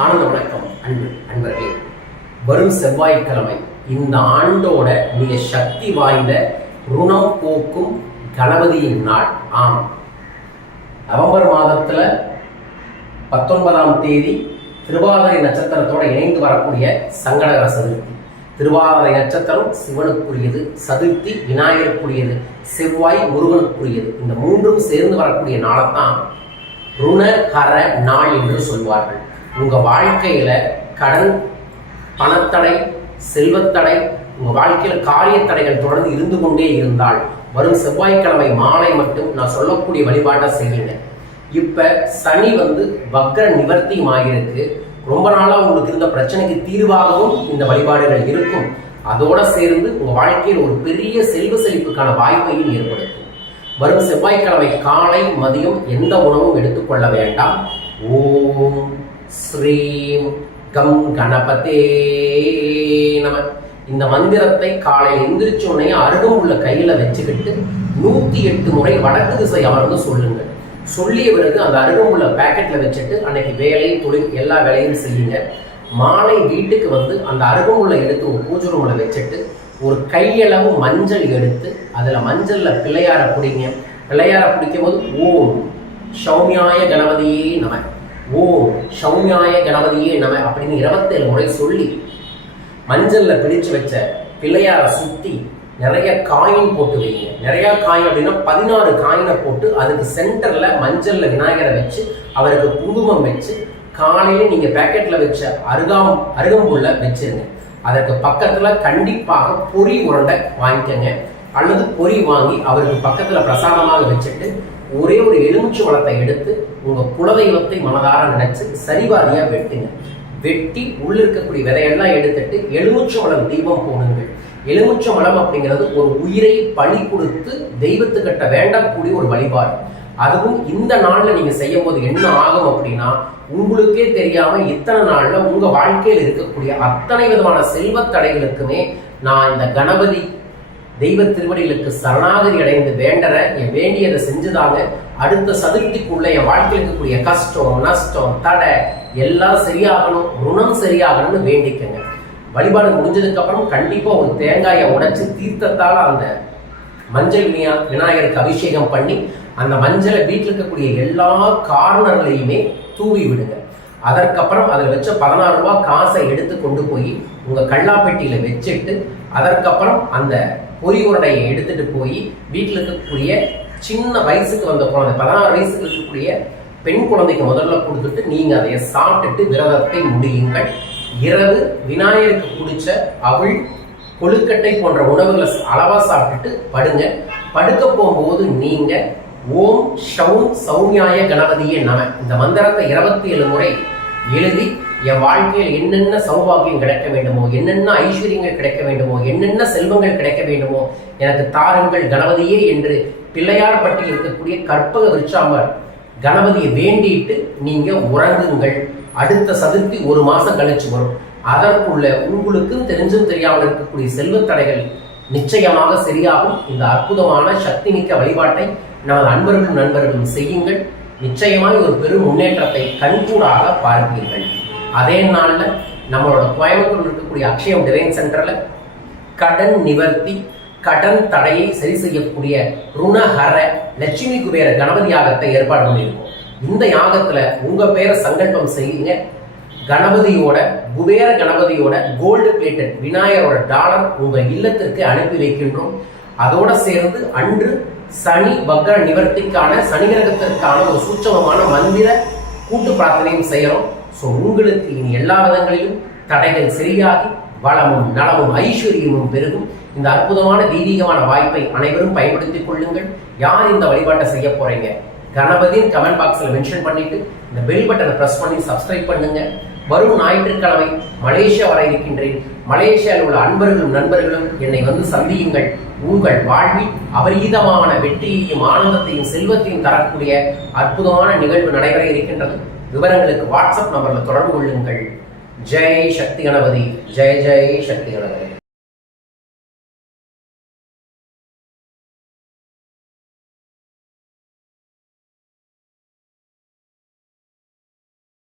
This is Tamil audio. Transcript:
ஆனந்த வணக்கம் அன்பு அன்பர்களே. வரும் செவ்வாய்க்கிழமை இந்த ஆண்டோட மிக சக்தி வாய்ந்த ருணம் போக்கும் கணபதியின் நாள். ஆம். நவம்பர் மாதத்துல பத்தொன்பதாம் தேதி திருவாதிரை நட்சத்திரத்தோட இணைந்து வரக்கூடிய சங்கடகர சதுர்த்தி. திருவாதிரை நட்சத்திரம் சிவனுக்குரியது சதுர்த்தி விநாயகருக்குரியது செவ்வாய் முருகனுக்குரியது. இந்த மூன்றும் சேர்ந்து வரக்கூடிய நாளைத்தான் ருணகர நாள் என்று சொல்வார்கள். உங்கள் வாழ்க்கையில் கடன் பணத்தடை செல்வத்தடை உங்கள் வாழ்க்கையில் காரிய தடைகள் தொடர்ந்து இருந்து கொண்டே இருந்தால் வரும் செவ்வாய்க்கிழமை மாலை மட்டும் நான் சொல்லக்கூடிய வழிபாட்டை செய்யுங்க இப்போ சனி வந்து வக்ர நிவர்த்தியுமாயிருக்கு ரொம்ப நாளாக உங்களுக்கு இருந்த பிரச்சனைக்கு தீர்வாகவும் இந்த வழிபாடுகள் இருக்கும். அதோட சேர்ந்து உங்கள் வாழ்க்கையில் ஒரு பெரிய செல்வ செழிப்புக்கான வாய்ப்பையும் ஏற்படுத்தும். வரும் செவ்வாய்க்கிழமை காலை மதியம் எந்த உணவும் எடுத்துக்கொள்ள வேண்டாம். ஓம் ஸ்ரீம் கம் கணபதே நம. இந்த மந்திரத்தை காலையில் எந்திரிச்ச உடனே அருகம் உள்ள கையில வச்சுக்கிட்டு நூத்தி எட்டு முறை வடக்கு திசை அமர்ந்து சொல்லுங்க. சொல்லிய பிறகு அந்த அருகம் உள்ள பேக்கெட்ல வச்சுட்டு அன்னைக்கு வேலை தொழில் எல்லா வேலையும் செய்யுங்க. மாலை வீட்டுக்கு வந்து அந்த அருகமுள்ள எடுத்து ஒரு பூஜை ரூம்ல வச்சுட்டு ஒரு கையளவு மஞ்சள் எடுத்து அதுல மஞ்சள்ல பிள்ளையார பிடிங்க. பிள்ளையார பிடிக்கும் போது ஓம் சௌமியாய கணபதியே நம. ஓம் சௌமியாய கணபதியே நம அப்படின்னு இருபத்தேழு முறை சொல்லி மஞ்சள்ல பிடிச்சு வச்ச பிள்ளையார சுத்தி நிறைய காயின் போட்டு வைங்க. நிறைய காயின் அப்படின்னா பதினாறு காயினை போட்டு அதுக்கு சென்டர்ல மஞ்சள்ல விநாயகரை வச்சு அவருக்கு குங்குமம் வச்சு காலையில நீங்க பேக்கெட்ல வச்ச அருகாம் அருகம்புள்ள வச்சிருங்க. அதற்கு பக்கத்துல கண்டிப்பாக பொறி உருண்டை வாங்கிக்கங்க. அல்லது பொறி வாங்கி அவருக்கு பக்கத்துல பிரசாதமாக வச்சுட்டு ஒரே ஒரு எலுமிச்சு வளத்தை எடுத்து உங்கள் குலதெய்வத்தை மனதார நினைச்சு சரிபாதியாக வெட்டுங்க. வெட்டி உள்ள இருக்கக்கூடிய விதையெல்லாம் எடுத்துட்டு வளம் தீபம் போடுங்கள். எலுமிச்சம்பழம் அப்படிங்கிறது ஒரு உயிரை பலி கொடுத்து தெய்வத்துக்கிட்ட வேண்டக்கூடிய ஒரு வழிபாடு. அதுவும் இந்த நாளில் நீங்கள் செய்யும் போது என்ன ஆகும் அப்படின்னா உங்களுக்கே தெரியாம இத்தனை நாள்ல உங்க வாழ்க்கையில் இருக்கக்கூடிய அத்தனை விதமான செல்வத் தடைகளுக்குமே நான் இந்த கணபதி தெய்வ திருவடிகளுக்கு சரணாகதி அடைந்து வேண்டற என் வேண்டியதை செஞ்சுதாங்க அடுத்த சதுர்த்திக்குள்ள என் வாழ்க்கையில் இருக்கக்கூடிய கஷ்டம் நஷ்டம் தடை எல்லாம் சரியாகணும் ருணம் சரியாகணும்னு வேண்டிக்கங்க. வழிபாடு முடிஞ்சதுக்கு அப்புறம் கண்டிப்பா ஒரு தேங்காயை உடைச்சு தீர்த்தத்தால அந்த மஞ்சள் வினியா விநாயகருக்கு அபிஷேகம் பண்ணி அந்த மஞ்சளை வீட்டில் இருக்கக்கூடிய எல்லா கார்னர்களையுமே தூவி விடுங்க. அதற்கப்புறம் அதில் வச்ச பதினாறு ரூபாய் காசை எடுத்து கொண்டு போய் உங்கள் கல்லாப்பெட்டியில் வச்சுட்டு அதற்கப்புறம் அந்த பொறி உருடையை எடுத்துட்டு போய் வீட்டில் இருக்கக்கூடிய சின்ன வயசுக்கு வந்த குழந்தை பதினாறு வயசுக்கு இருக்கக்கூடிய பெண் குழந்தைக்கு முதல்ல கொடுத்துட்டு நீங்க அதை சாப்பிட்டுட்டு விரதத்தை முடியுங்கள். இரவு விநாயகருக்கு பிடிச்ச அவள் கொழுக்கட்டை போன்ற உணவுகளை அளவா சாப்பிட்டுட்டு படுங்க. படுக்க போகும்போது நீங்க ஓம் ஷவும் சௌமியாய கணபதியே நம. இந்த மந்திரத்தை இருபத்தி ஏழு முறை எழுதி என் வாழ்க்கையில் என்னென்ன சௌபாகியம் கிடைக்க வேண்டுமோ என்னென்ன ஐஸ்வர்யங்கள் கிடைக்க வேண்டுமோ என்னென்ன செல்வங்கள் கிடைக்க வேண்டுமோ எனக்கு தாருங்கள் கணபதியே என்று பிள்ளையார் இருக்கக்கூடிய கற்பக விருச்சாமர் கணபதியை வேண்டிட்டு நீங்க உறங்குங்கள். அடுத்த சதுர்த்தி ஒரு மாசம் கழிச்சு வரும். அதற்குள்ள உங்களுக்கும் தெரிஞ்சும் தெரியாமல் இருக்கக்கூடிய செல்வத் தடைகள் நிச்சயமாக சரியாகும். இந்த அற்புதமான சக்தி மிக்க வழிபாட்டை நமது அன்பர்களும் நண்பர்களும் செய்யுங்கள். நிச்சயமாய் ஒரு பெரும் முன்னேற்றத்தை கண்கூடாக பார்ப்பீர்கள். அதே நாளில் நம்மளோட கோயம்புத்தூர் இருக்கக்கூடிய அக்ஷயம் டிவைன் சென்டரில் கடன் நிவர்த்தி கடன் தடையை சரி செய்யக்கூடிய ருணஹர லட்சுமி குபேர கணபதி யாகத்தை ஏற்பாடு பண்ணியிருக்கோம். இந்த யாகத்தில் உங்கள் பேரை சங்கல்பம் செய்யுங்க. கணபதியோட குபேர கணபதியோட கோல்டு பிளேட்டட் விநாயகரோட டாலர் உங்கள் இல்லத்திற்கு அனுப்பி வைக்கின்றோம். அதோட சேர்ந்து அன்று சனி வக்ர நிவர்த்திக்கான சனி கிரகத்திற்கான ஒரு சூட்சமமான மந்திர கூட்டு பிரார்த்தனையும் செய்கிறோம் ஸோ உங்களுக்கு இனி எல்லா விதங்களிலும் தடைகள் சரியாகி வளமும் நலமும் ஐஸ்வர்யமும் பெருகும். இந்த அற்புதமான தெய்வீகமான வாய்ப்பை அனைவரும் பயன்படுத்திக் கொள்ளுங்கள். யார் இந்த வழிபாட்டை செய்ய போறீங்க? கணபதியின் கமெண்ட் பாக்ஸில் மென்ஷன் பண்ணிட்டு இந்த பெல் பட்டனை பிரஸ் பண்ணி சப்ஸ்கிரைப் பண்ணுங்க. வரும் ஞாயிற்றுக்கிழமை மலேசியா வர இருக்கின்றேன். மலேசியாவில் உள்ள அன்பர்களும் நண்பர்களும் என்னை வந்து சந்தியுங்கள். உங்கள் வாழ்வில் அபரீதமான வெற்றியையும் ஆனந்தத்தையும் செல்வத்தையும் தரக்கூடிய அற்புதமான நிகழ்வு நடைபெற இருக்கின்றது. விவரங்களுக்கு வாட்ஸ்அப் நம்பரில் தொடர்பு கொள்ளுங்கள். ஜெய் சக்தி கணபதி. ஜெய் ஜெய் சக்தி கணபதி.